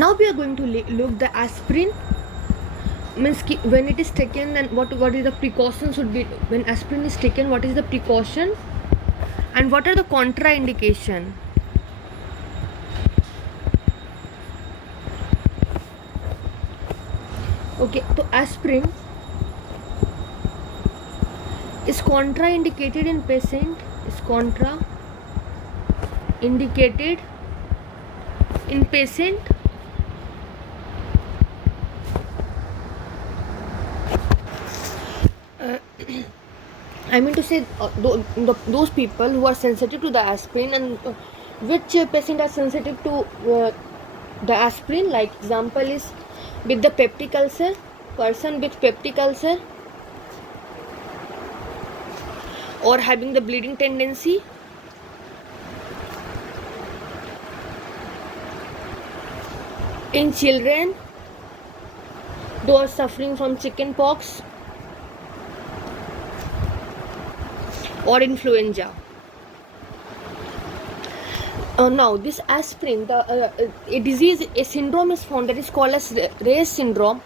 Now we are going to look the aspirin means when it is taken, then what is the precautions should be when aspirin is taken, what is the precaution and what are the contraindication. Okay, so aspirin is contraindicated in patient, is contraindicated in patient I mean to say those people who are sensitive to the aspirin, and which patient are sensitive to the aspirin, like example is with the peptic ulcer, person with peptic ulcer or having the bleeding tendency, in children who are suffering from chicken pox or influenza. Now this aspirin, a disease, a syndrome is found that is called as Ray's syndrome,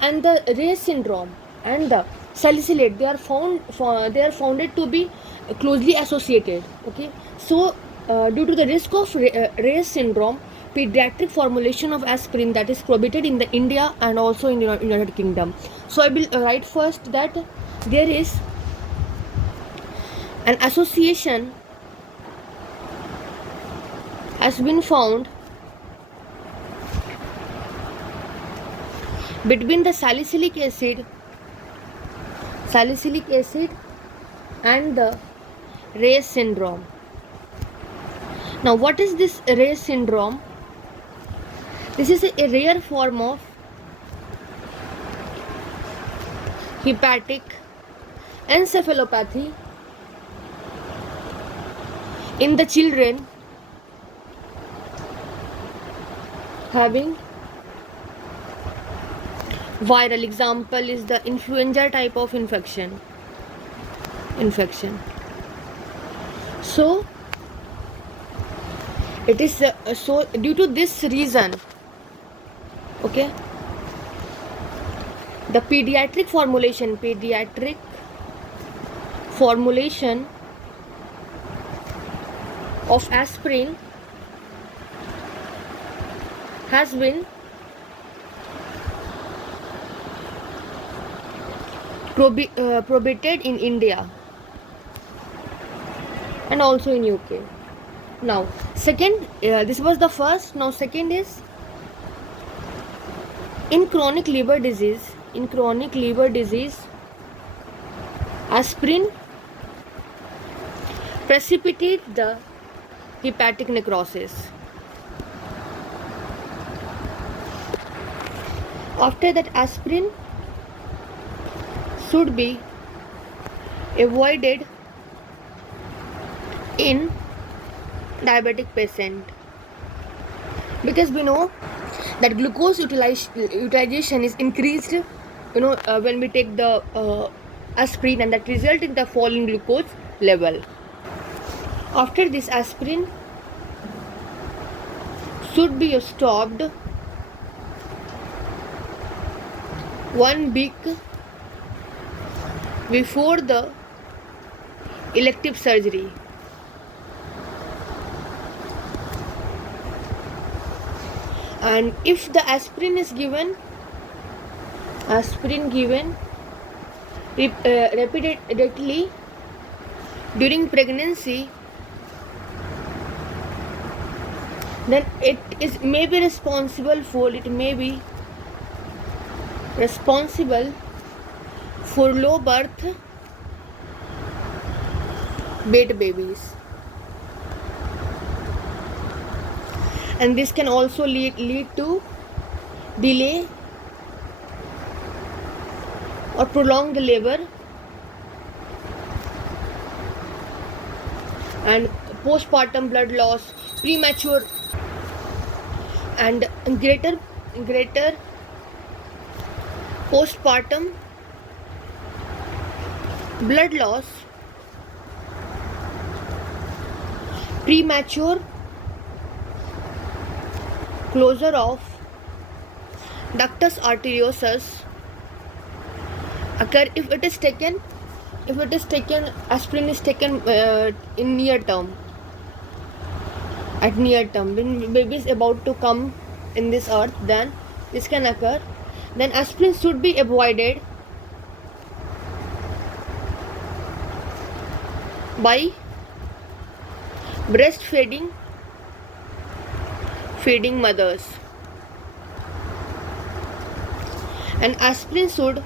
and the Ray's syndrome and the salicylate, they are founded to be closely associated. Okay, so due to the risk of Ray's syndrome, pediatric formulation of aspirin that is prohibited in the India and also in United Kingdom. So I will write first that there is an association has been found between the salicylic acid and the Ray's syndrome. Now what is this Ray's syndrome? This is a rare form of hepatic encephalopathy in the children having viral. Example is the influenza type of infection. So it is so due to this reason, okay, the pediatric formulation of aspirin has been prohibited in India and also in UK. Now second, this was the first. Now second is in chronic liver disease, aspirin precipitate the hepatic necrosis. After that, aspirin should be avoided in diabetic patient, because we know that glucose utilization is increased, when we take the aspirin, and that result in the fall in glucose level. After this, aspirin should be stopped 1 week before the elective surgery. And if the aspirin is given repeatedly during pregnancy, then it may be responsible for low birth weight babies, and this can also lead to delay or prolonged labor and postpartum blood loss, premature and greater postpartum blood loss, premature closure of ductus arteriosus occur if it is taken, aspirin is taken in near term, at near term, when baby is about to come in this earth, then this can occur. Then aspirin should be avoided by breastfeeding mothers, and aspirin should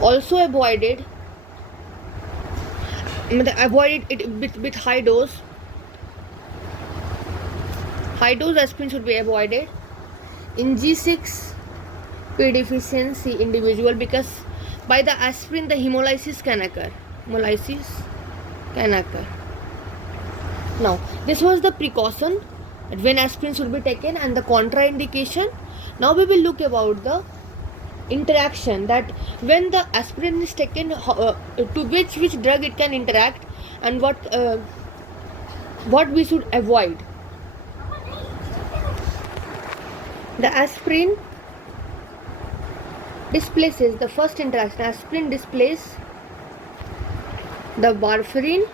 also avoid it with high dose. High dose aspirin should be avoided in G6P deficiency individual, because by the aspirin the hemolysis can occur. Now this was the precaution when aspirin should be taken and the contraindication. Now we will look about the interaction, that when the aspirin is taken, to which drug it can interact, and what we should avoid. The aspirin displaces the first interaction. Aspirin displaces the warfarin,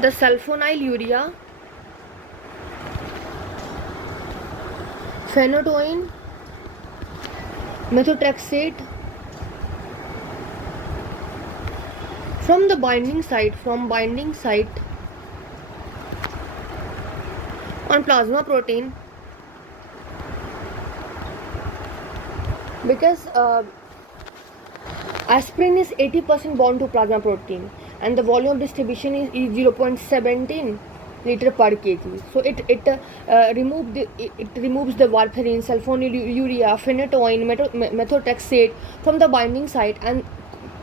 the sulfonylurea, phenytoin, methotrexate from binding site on plasma protein, because aspirin is 80% bound to plasma protein and the volume of distribution is 0.17 liter per kg. So it removes the warfarin, sulfonylurea, phenytoin, methotrexate from the binding site and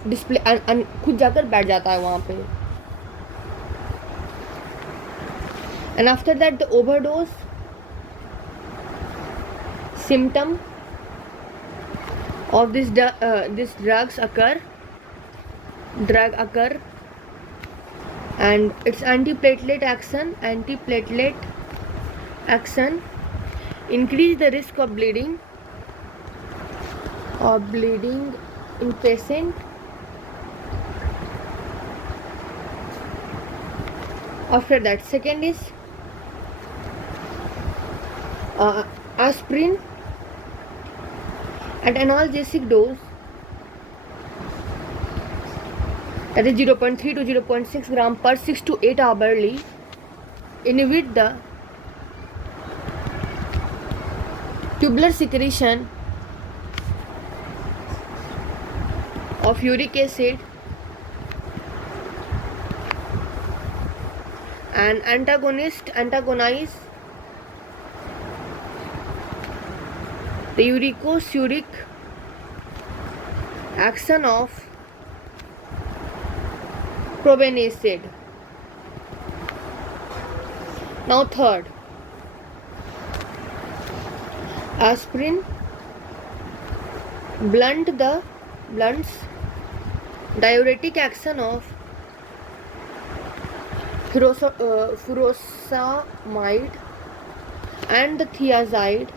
display and खुद जाकर बैठ जाता है वहाँ पे. And after that the overdose symptom of this drug occur, and its antiplatelet action increase the risk of bleeding in patient. After that, second is aspirin at analgesic dose, that is 0.3 to 0.6 gram per 6 to 8 hourly, inhibit the tubular secretion of uric acid and antagonize the uricosuric action of probenecid. Now third, aspirin blunts diuretic action of furosemide and the thiazide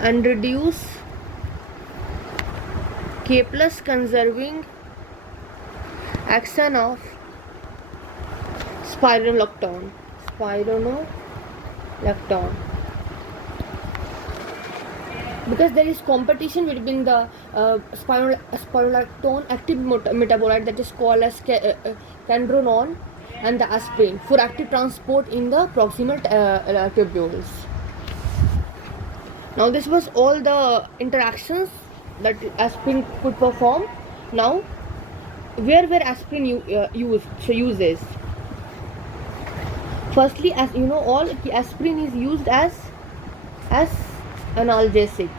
and reduce K+ conserving action of spironolactone. Because there is competition between the spironolactone active metabolite, that is called as candronone, and the aspirin for active transport in the proximal tubules. Now this was all the interactions that aspirin could perform. Now where aspirin uses? Firstly, as you know all, aspirin is used as analgesic,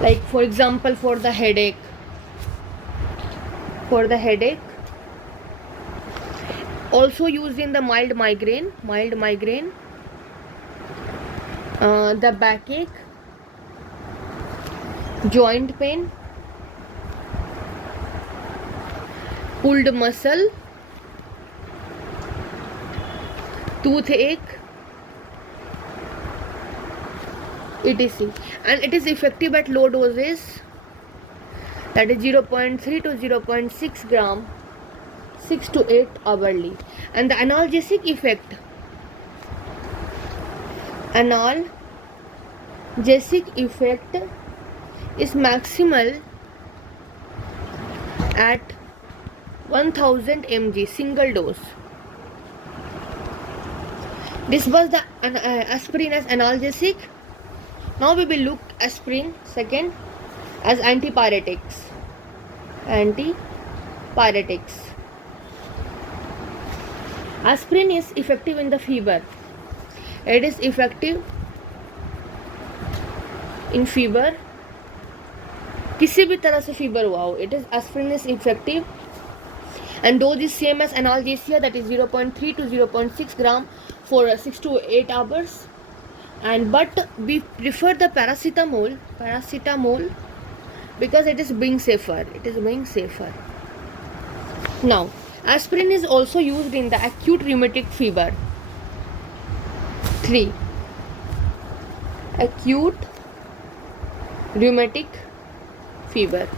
like for example for the headache, also used in the mild migraine, the backache, joint pain, pulled muscle, toothache, etc. And it is effective at low doses, that is 0.3 to 0.6 gram 6 to 8 hourly. And the analgesic effect is maximal at 1000 mg single dose. This was the aspirin as analgesic. Now we will look aspirin second as antipyretics. Aspirin is effective in the fever. It is effective in fever. किसी भी तरह से fever हुआ हो, it is aspirin is effective, and dose is same as analgesia, that is 0.3 to 0.6 gram for 6 to 8 hours. And but we prefer the paracetamol because it is being safer. Now aspirin is also used in the acute rheumatic fever. 3. Acute rheumatic fever.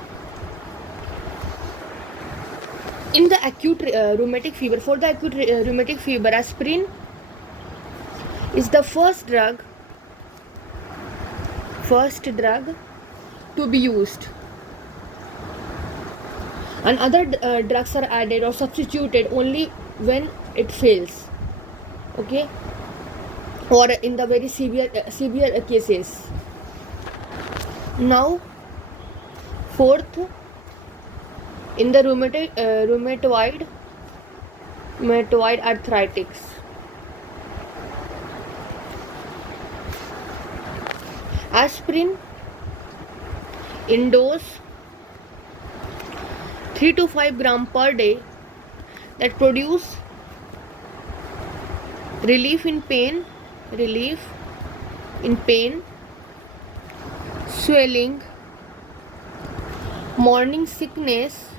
In the acute rheumatic fever, for the acute rheumatic fever, aspirin is the first drug to be used, and other drugs are added or substituted only when it fails, okay, or in the very severe cases. Now fourth, in the rheumatoid arthritis, aspirin in dose 3 to 5 gram per day that produce relief in pain, swelling, morning stiffness,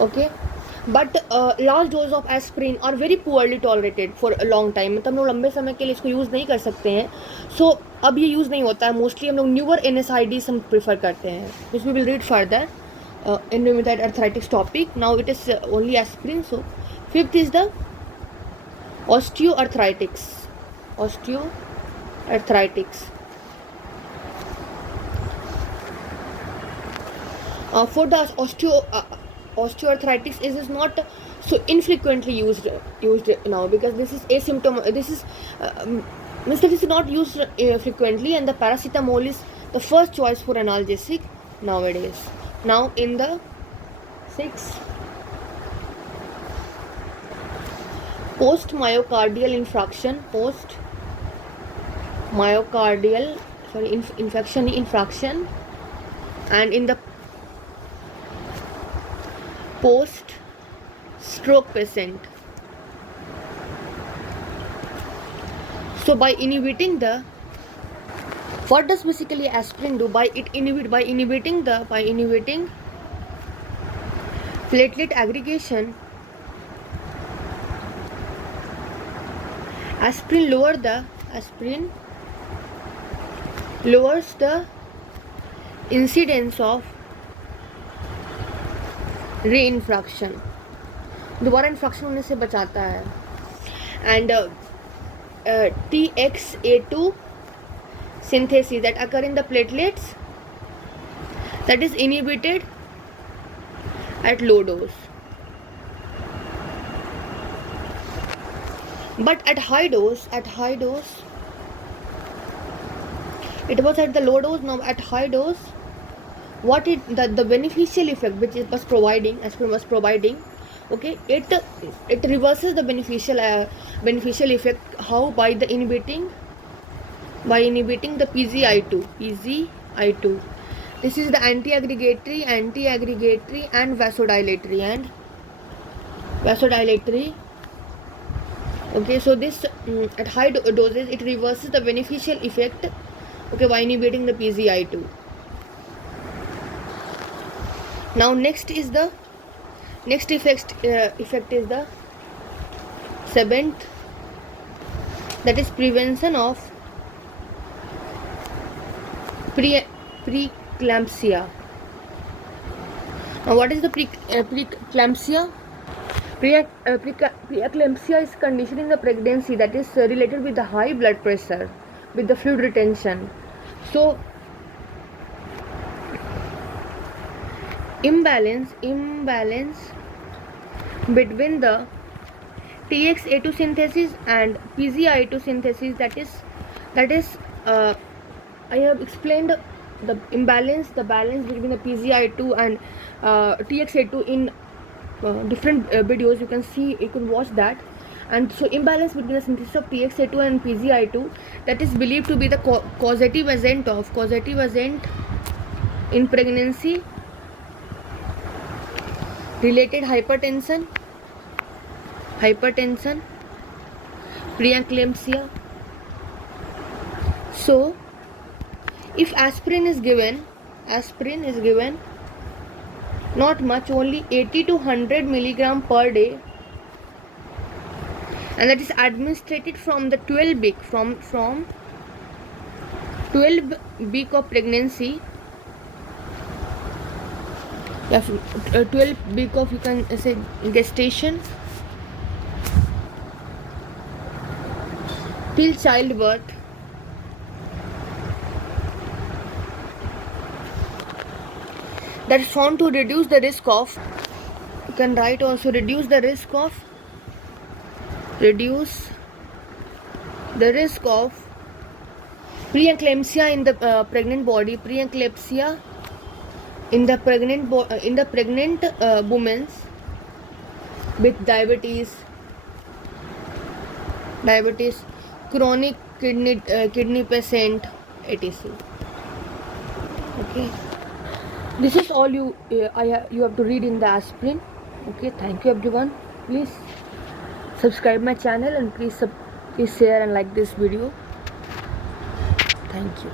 okay. But large dose of aspirin are very poorly tolerated for a long time. मतलब हम लोग लंबे समय के लिए इसको use नहीं कर सकते हैं. So अब ये यूज़ नहीं होता है. मोस्टली हम लोग न्यूअर NSAIDs हम प्रेफर करते हैं, which we will read further in rheumatoid arthritis topic. Now it is only aspirin. So fifth is the osteoarthritis. For the osteoarthritis, it is not so infrequently used now, because this is asymptomatic. This is means that it is not used frequently, and the paracetamol is the first choice for analgesic nowadays. Now in the 6th, post-myocardial infraction, and in the post-stroke patient. So by inhibiting what does basically aspirin do? By inhibiting platelet aggregation, aspirin lowers the incidence of reinfraction, दोबारा infarction होने से बचाता है. And TXA2 synthesis that occur in the platelets, that is inhibited at low dose. But at high dose, it was at the low dose. Now at high dose, what the beneficial effect which it was providing, aspirin was providing, okay, it reverses the beneficial effect. How? By inhibiting the PGI2. This is the anti-aggregatory and vasodilatory. Okay, so this at high doses it reverses the beneficial effect, okay, by inhibiting the PGI2. Now next is the Next effect is the seventh, that is prevention of preeclampsia. Now, what is the preeclampsia? Preeclampsia is condition in the pregnancy that is related with the high blood pressure, with the fluid retention. So, imbalance between the TXA2 synthesis and PGI2 synthesis, that is I have explained the balance between the PGI2 and TXA2 in different videos. You can watch that. And so imbalance between the synthesis of TXA2 and PGI2, that is believed to be the causative agent in pregnancy related hypertension, preeclampsia. So if aspirin is given, not much, only 80 to 100 milligram per day, and that is administered from the 12 week from 12 week of pregnancy. 12 week of, you can say, gestation till childbirth. That is found to reduce the risk of, you can write also, reduce the risk of preeclampsia in the pregnant body, preeclampsia in the pregnant women with diabetes, chronic kidney patient, etc. Okay, this is all you have to read in the aspirin. Okay, thank you everyone. Please subscribe my channel and please share and like this video. Thank you.